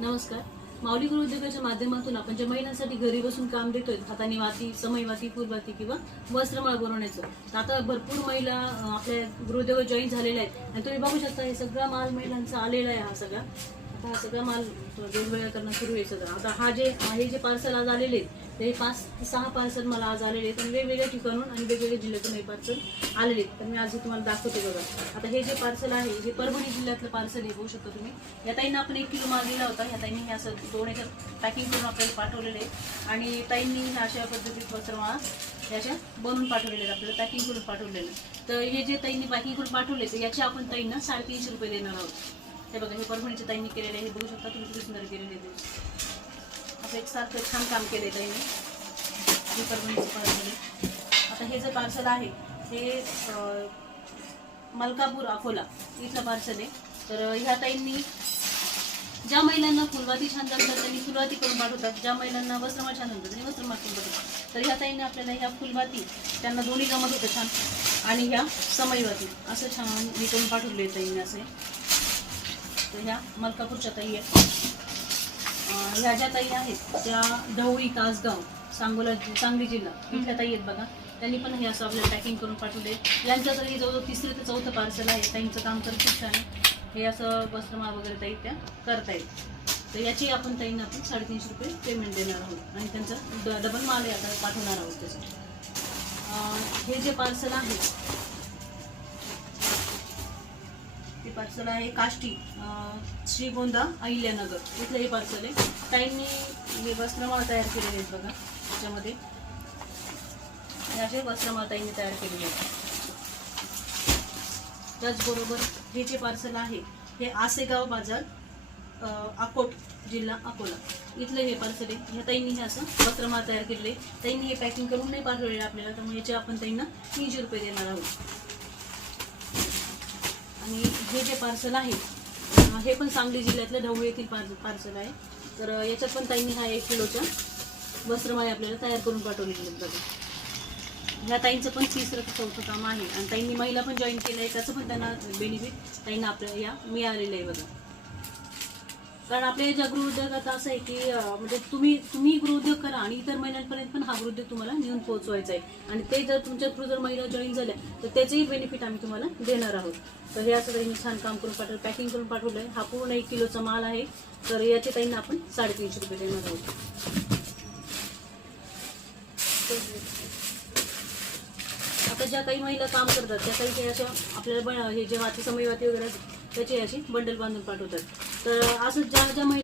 नमस्कार. माऊली गृह उद्योगाच्या माध्यमातून आपण ज्या महिलांसाठी घरी बसून काम देतोय, हाताने वाती, समईवाती, फुलवाती किंवा वस्त्रमाळ बनवण्याचं, तर आता भरपूर महिला आपल्या गृहोद्योगात जॉईन झालेल्या आहेत आणि तुम्ही बघू शकता हे सगळा माल महिलांचा आलेला आहे. हा सगळा माल वेगवेगळ्या करणं सुरू आहे सगळं. आता हे जे पार्सल आज आलेले आहेत ते 5 ते 6 पार्सल मला आज आलेले आहेत आणि वेगवेगळ्या ठिकाणून आणि वेगवेगळ्या जिल्ह्यातून हे पार्सल आलेले आहेत. तर मी आज तुम्हाला दाखवते बघा. आता हे जे पार्सल आहे हे परभणी जिल्ह्यातलं पार्सल हे बघू शकता तुम्ही. या ताईंना आपण 1 किलो माल दिला होता. या ताईंनी हे असं 2 ह्याच्यात पॅकिंग करून आपल्याला पाठवलेले आहे आणि ताईंनी अशा पद्धतीत वस्त्रमाळा याच्या बनवून पाठवलेले आहेत, आपल्याला पॅकिंग करून पाठवलेले. तर हे जे ताईंनी पॅकिंग करून पाठवले तर याचे आपण ताईंना 350 रुपये देणार आहोत. हे बघा, हे परभणीच्या ताईंनी केलेले आहे. हे बघू शकता तुम्ही किती सुंदर केलेले आहे. असं एकसारखं छान काम केलं आहे ताईंनी. हे परभणीचं पार्सल आहे. आता हे जे पार्सल आहे हे मलकापूर अकोला इथलं पार्सल आहे. तर ह्या ताईंनी ज्या महिलांना फुलवाती छान जमतात त्यांनी फुलवाती करून पाठवतात, ज्या महिलांना वस्त्रमाळ छान जमतात त्यांनी वस्त्रमाळ करून पाठवतात. तर ह्या ताईंनी आपल्याला ह्या फुलवाती त्यांना दोन्ही जमत होतं छान आणि ह्या समईवाती असं छान हे करून पाठवले ताईंनी असे. तर ह्या मलकापूरच्या ताई आहेत. ह्या ज्या ताई आहेत त्या ढवळी, तासगाव, सांगली जिल्हा इथल्या ताई आहेत बघा. त्यांनी पण हे असं आपल्याला पॅकिंग करून पाठवले. यांचं तर हे जवळजवळ 3रे ते 4थं पार्सल आहे. ताईंचं काम तर खूप छान आहे. हे असं वस्त्रमाळ वगैरे ताई त्या करतायत. तर याची आपण ताईंना 350 रुपये पेमेंट देणार आहोत आणि त्यांचं डबल माल आहे आता पाठवणार आहोत त्याचं. हे जे पार्सल आहे ते पार्सल आहे काष्टी, श्रीगोंदा, अहिल्यानगर इथलं हे पार्सल आहे. ताईंनी हे वस्त्रमाळ तयार केलेले आहेत बघा. त्याच्यामध्ये असे वस्त्रमाळ ताईंनी तयार केलेले आहेत. त्याचबरोबर हे जे पार्सल आहे हे आसेगाव बाजार, अकोट जिल्हा अकोला इथलं हे पार्सल आहे. ह्या ताईंनी हे असं वस्त्रमाळ तयार केलेले. ताईंनी हे पॅकिंग करून नाही पाठवलेलं आपल्याला, त्यामुळे याचे आपण ताईंना 300 रुपये देणार आहोत. आणि हे जे पार्सल आहे हे पण सांगली जिल्ह्यातल्या ढवळी येथील पार्सल आहे. तर याच्यात पण ताईंनी हा 1 किलोच्या वस्त्रमाळा आपल्याला तयार करून पाठवलेली आहेत बघा. ह्या ताईंचं पण 3रं ते 4थं काम आहे आणि ताईंनी महिला पण जॉईन केलं आहे, त्याचं पण त्यांना बेनिफिट ताईंना आपल्या या मिळालेलं आहे बघा. कारण आपल्या ज्या गृहोद्योगात असं आहे की म्हणजे तुम्ही गृहोद्योग करा आणि इतर महिलांपर्यंत पण हा गृहोद्योग तुम्हाला नेऊन पोहोचवायचा आहे आणि ते जर तुमच्या थ्रू जर महिला जॉईन झाल्या तर त्याचंही बेनिफिट आम्ही तुम्हाला देणार आहोत. तर हे असं ताईंनी छान काम करून पाठवलं, पॅकिंग करून पाठवलं आहे. हा पूर्ण 1 किलोचा माल आहे. तर याचे ताईंना आपण 350 रुपये देणार आहोत. आता ज्या काही महिला काम करतात त्या काही ते अशा आपल्याला हे जे वाती, समईवाती वगैरे त्याची अशी बंडल बांधून पाठवतात. तर असं ज्या महिला